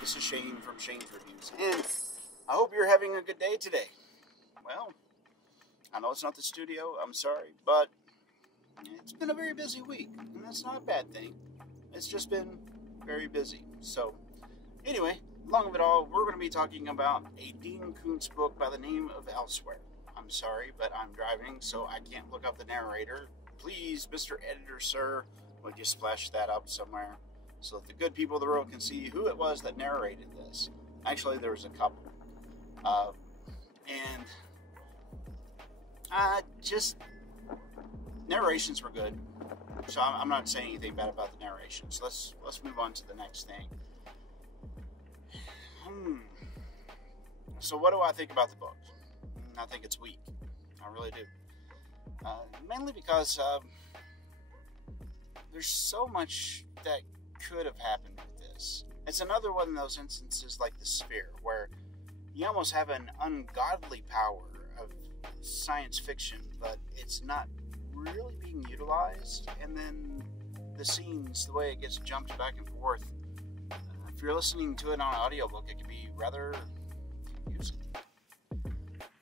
This is Shane from Shane's Reviews, and I hope you're having a good day today. Well, I know it's not the studio, I'm sorry, but it's been a very busy week, and that's not a bad thing. It's just been very busy. So, anyway, along with it all, we're going to be talking about a Dean Koontz book by the name of Elsewhere. I'm sorry, but I'm driving, so I can't look up the narrator. Please, Mr. Editor, sir, would you splash that up somewhere so that the good people of the world can see who it was that narrated this. Actually, there was a couple. Just narrations were good. So I'm not saying anything bad about the narrations. Let's move on to the next thing. So what do I think about the book? I think it's weak. I really do. Mainly because there's so much that could have happened with this. It's another one of those instances like the Sphere, where you almost have an ungodly power of science fiction, but it's not really being utilized. And then the scenes, the way it gets jumped back and forth, if you're listening to it on an audiobook, it can be rather confusing.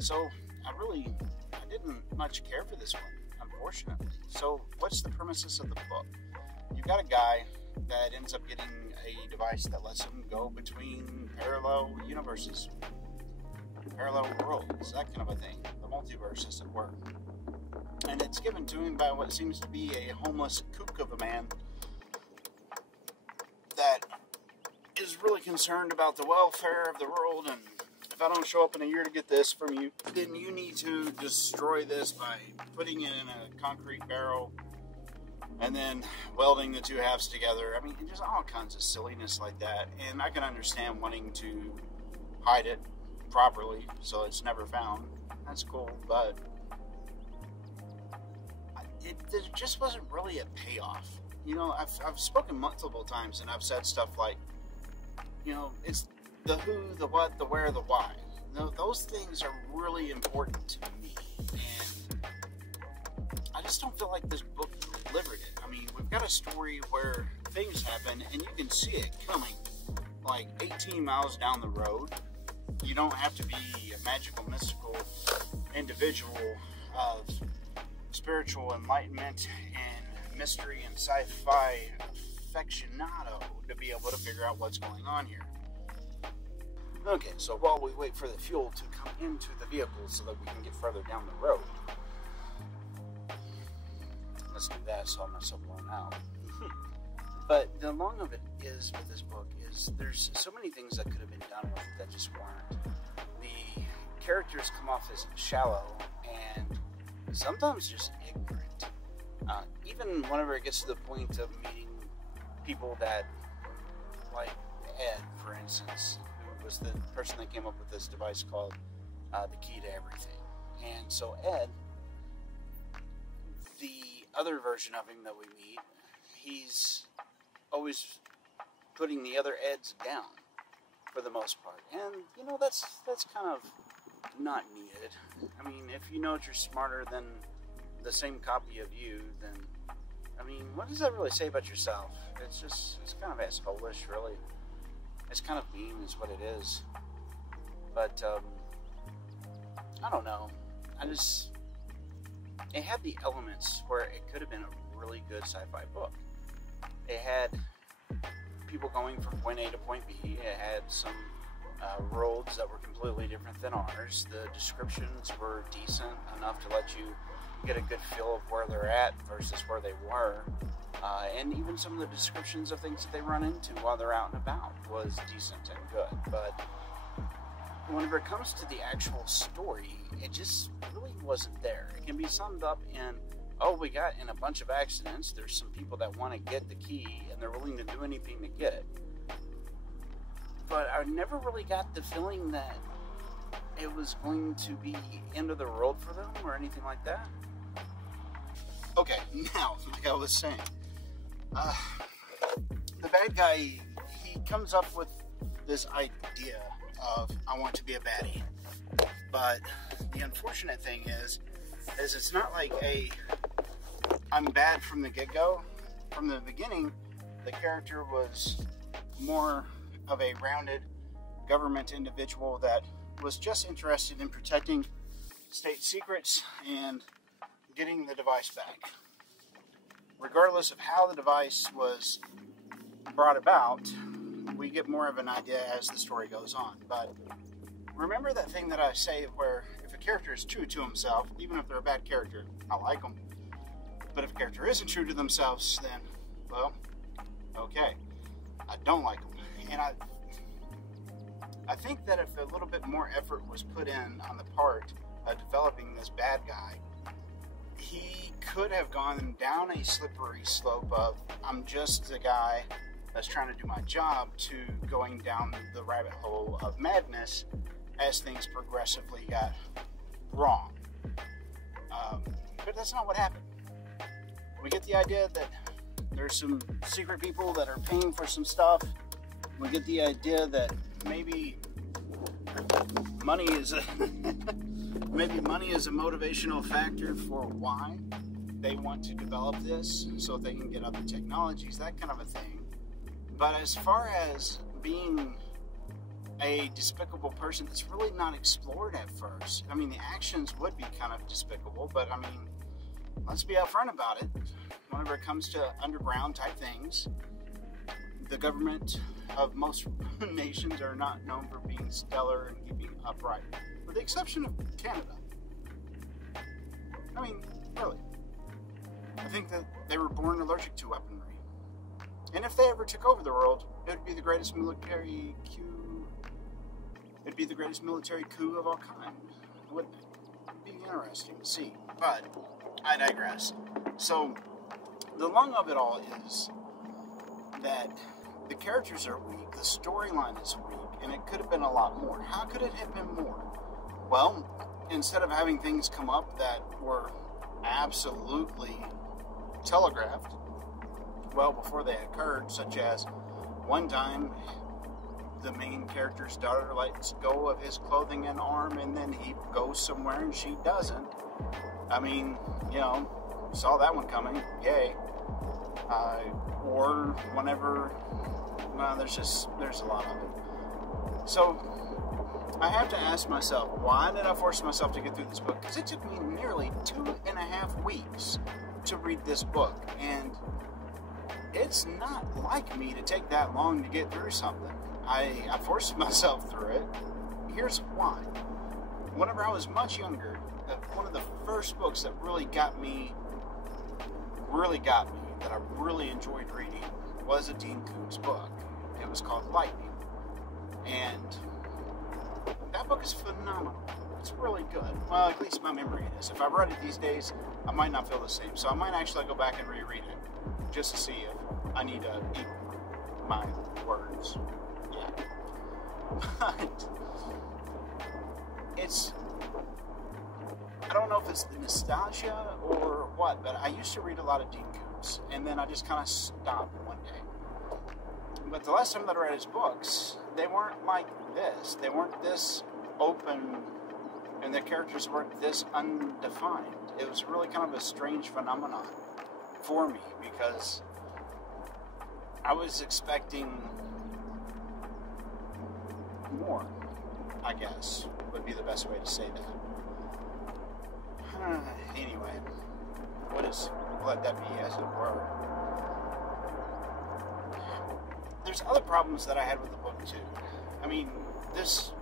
So I didn't much care for this one, unfortunately. So what's the premises of the book? You've got a guy that ends up getting a device that lets him go between parallel universes, parallel worlds, that kind of a thing, the multiverse, as it were. And it's given to him by what seems to be a homeless kook of a man that is really concerned about the welfare of the world, and if I don't show up in a year to get this from you, then you need to destroy this by putting it in a concrete barrel and then welding the two halves together. I mean, just all kinds of silliness like that. And I can understand wanting to hide it properly so it's never found. That's cool, but there just wasn't really a payoff. You know, I've spoken multiple times and I've said stuff like, you know, it's the who, the what, the where, the why. Those things are really important to me, and I just don't feel like this book delivered it. I mean, we've got a story where things happen, and you can see it coming like 18 miles down the road. You don't have to be a magical, mystical individual of spiritual enlightenment and mystery and sci-fi aficionado to be able to figure out what's going on here. Okay, so while we wait for the fuel to come into the vehicle so that we can get further down the road, let's do that so I'm not so blown out. But the long of it is with this book is there's so many things that could have been done with it that just weren't. The characters come off as shallow and sometimes just ignorant. Even whenever it gets to the point of meeting people that, like Ed, for instance, who was the person that came up with this device called the Key to Everything. And so Ed, the other version of him that we meet, he's always putting the other Eds down for the most part. And, you know, that's kind of not needed. I mean, if you know that you're smarter than the same copy of you, then, I mean, what does that really say about yourself? It's kind of asshole-ish, really. It's kind of mean is what it is. But, I don't know. It had the elements where it could have been a really good sci-fi book. It had people going from point A to point B. It had some roads that were completely different than ours. The descriptions were decent enough to let you get a good feel of where they're at versus where they were. And even some of the descriptions of things that they run into while they're out and about was decent and good. But whenever it comes to the actual story, it just really wasn't there. It can be summed up in, oh, we got in a bunch of accidents. There's some people that want to get the key, and they're willing to do anything to get it. But I never really got the feeling that it was going to be end of the world for them or anything like that. Okay, now, like I was saying, the bad guy, he comes up with this idea of, I want to be a baddie. But the unfortunate thing is it's not like I'm bad from the get-go. From the beginning, the character was more of a rounded government individual that was just interested in protecting state secrets and getting the device back. Regardless of how the device was brought about, we get more of an idea as the story goes on. But remember that thing that I say where if a character is true to himself, even if they're a bad character, I like them. But if a character isn't true to themselves, then, well, okay, I don't like them. And I think that if a little bit more effort was put in on the part of developing this bad guy, he could have gone down a slippery slope of, I'm just a guy that's trying to do my job, to going down the rabbit hole of madness as things progressively got wrong. But that's not what happened. We get the idea that there's some secret people that are paying for some stuff. We get the idea that maybe money is a motivational factor for why they want to develop this, so they can get other technologies, that kind of a thing. But as far as being a despicable person, that's really not explored at first. I mean, the actions would be kind of despicable, but I mean, let's be upfront about it. Whenever it comes to underground type things, the government of most nations are not known for being stellar and keeping upright, with the exception of Canada. I mean, really. I think that they were born allergic to weaponry. And if they ever took over the world, it would be the greatest military coup. It'd be the greatest military coup of all kind. Wouldn't it? It'd be interesting to see. But I digress. So the long of it all is that the characters are weak, the storyline is weak, and it could have been a lot more. How could it have been more? Well, instead of having things come up that were absolutely telegraphed well before they occurred, such as one time the main character's daughter lets go of his clothing and arm, and then he goes somewhere and she doesn't. I mean, you know, saw that one coming, yay. Or whenever, well, there's a lot of it. So I have to ask myself, why did I force myself to get through this book? Because it took me nearly 2.5 weeks to read this book, and it's not like me to take that long to get through something. I forced myself through it. Here's why. Whenever I was much younger, one of the first books that really got me, that I really enjoyed reading, was a Dean Koontz book. It was called Lightning. And that book is phenomenal. It's really good. Well, at least my memory is. If I read it these days, I might not feel the same. So I might actually go back and reread it, just to see if I need to eat my words. Yeah. But it's, I don't know if it's the nostalgia or what, but I used to read a lot of Dean Koontz, and then I just kind of stopped one day. But the last time that I read his books, they weren't like this. They weren't this open, and the characters weren't this undefined. It was really kind of a strange phenomenon for me, because I was expecting more, I guess, would be the best way to say that. Anyway, let that be as it were. There's other problems that I had with the book too. I mean, this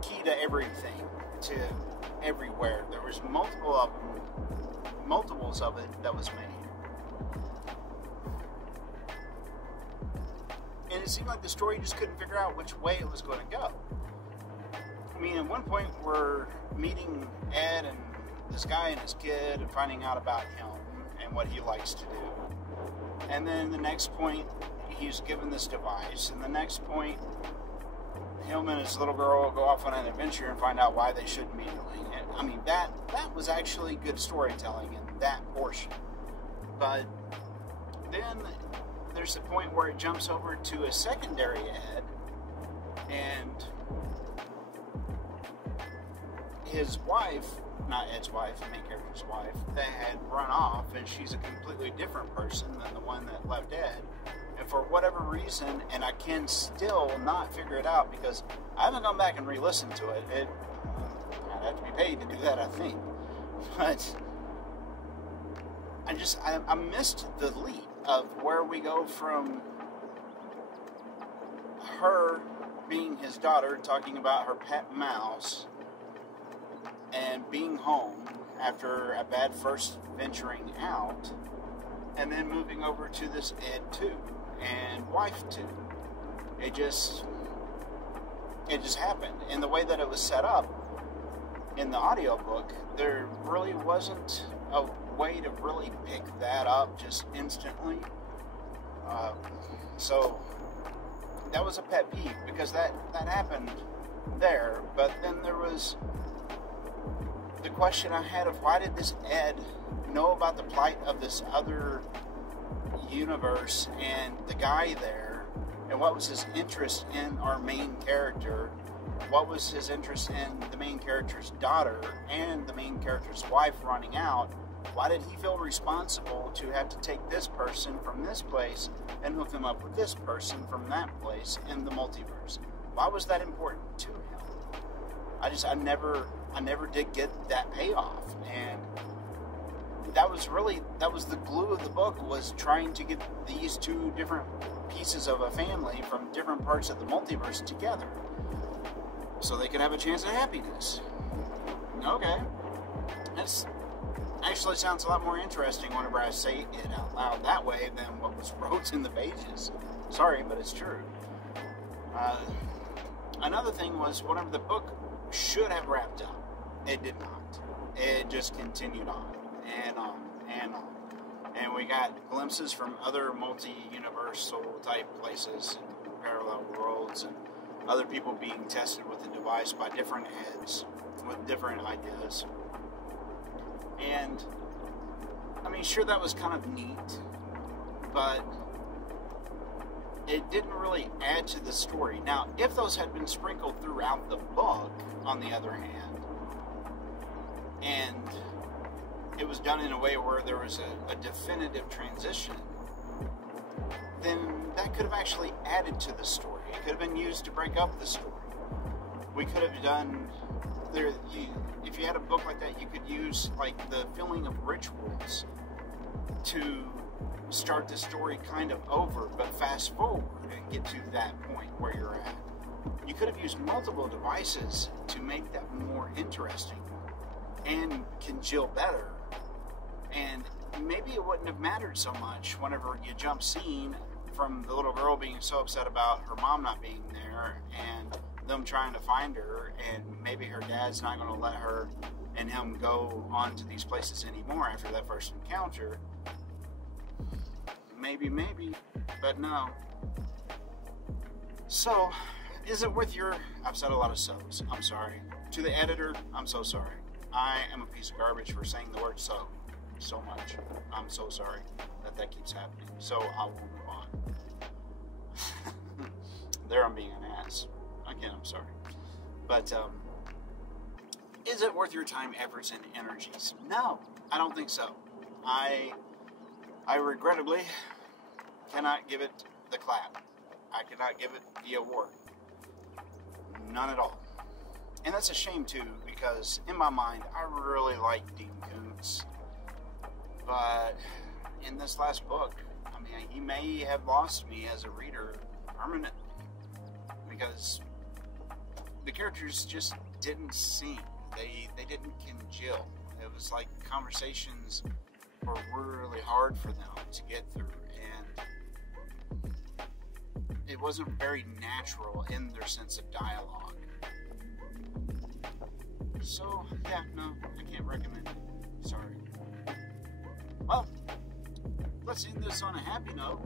key to everything, to everywhere. There was multiples of it that was made. And it seemed like the story just couldn't figure out which way it was going to go. I mean, at one point we're meeting Ed and this guy and his kid and finding out about him and what he likes to do. And then the next point, he's given this device. And the next point, him and his little girl go off on an adventure and find out why they shouldn't be doing it. I mean, that was actually good storytelling in that portion. But then there's a point where it jumps over to a secondary Ed, and his wife, not Ed's wife, the main character's wife, they had run off, and she's a completely different person than the one that left Ed. And for whatever reason, and I can still not figure it out because I haven't gone back and re-listened to it. I'd have to be paid to do that, I think. But I missed the lead of where we go from her being his daughter, talking about her pet mouse, and being home after a bad first venturing out, and then moving over to this Ed 2 and wife 2. It just happened. And the way that it was set up in the audiobook, there really wasn't a way to really pick that up just instantly. So that was a pet peeve because that happened there. But then there was the question I had of why did this Ed know about the plight of this other universe and the guy there, and what was his interest in our main character? What was his interest in the main character's daughter and the main character's wife running out? Why did he feel responsible to have to take this person from this place and hook them up with this person from that place in the multiverse? Why was that important to him? I never did get that payoff, and that was the glue of the book, was trying to get these two different pieces of a family from different parts of the multiverse together so they could have a chance at happiness. Okay. This actually sounds a lot more interesting whenever I say it out loud that way than what was wrote in the pages. Sorry, but it's true. Another thing was, whenever the book should have wrapped up, it did not. It just continued on and on and on. And we got glimpses from other multi-universal type places and parallel worlds, and other people being tested with the device by different heads with different ideas. And I mean, sure, that was kind of neat, but it didn't really add to the story. Now, if those had been sprinkled throughout the book, on the other hand, and it was done in a way where there was a definitive transition, then that could have actually added to the story. It could have been used to break up the story. We could have done if you had a book like that, you could use like the filling of rituals to start the story kind of over, but fast forward and get to that point where you're at. You could have used multiple devices to make that more interesting and congeal better. And maybe it wouldn't have mattered so much whenever you jump scene from the little girl being so upset about her mom not being there and them trying to find her, and maybe her dad's not going to let her and him go on to these places anymore after that first encounter. Maybe, but no. So, is it worth your... I've said a lot of so's. I'm sorry. To the editor, I'm so sorry. I am a piece of garbage for saying the word so much. I'm so sorry that keeps happening. So, I will move on. There I'm being an ass. Again, I'm sorry. But, is it worth your time, efforts, and energies? No, I don't think so. I regrettably cannot give it the clap. I cannot give it the award. None at all. And that's a shame, too, because in my mind, I really like Dean Koontz. But in this last book, I mean, he may have lost me as a reader permanently, because the characters just didn't sing. They didn't congeal. It was like conversations were really hard for them to get through, and it wasn't very natural in their sense of dialogue. So, yeah, no, I can't recommend it. Sorry. Well, let's end this on a happy note.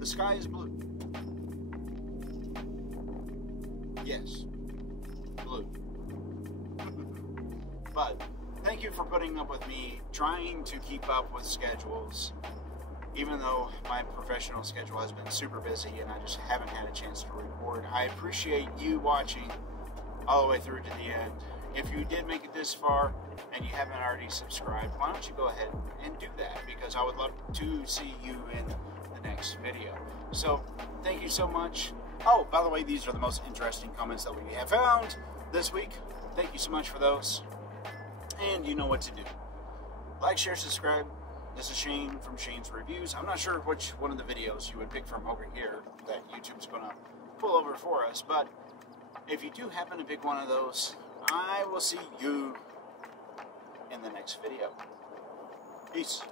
The sky is blue. Yes, blue. But thank you for putting up with me trying to keep up with schedules, even though my professional schedule has been super busy and I just haven't had a chance to record. I appreciate you watching all the way through to the end. if you did make it this far and you haven't already subscribed, why don't you go ahead and do that, because I would love to see you in the next video. So, thank you so much. Oh, by the way, these are the most interesting comments that we have found this week. Thank you so much for those. And you know what to do. Like, share, subscribe. This is Shane from Shane's Reviews. I'm not sure which one of the videos you would pick from over here that YouTube's going to pull over for us, but if you do happen to pick one of those, I will see you in the next video. Peace.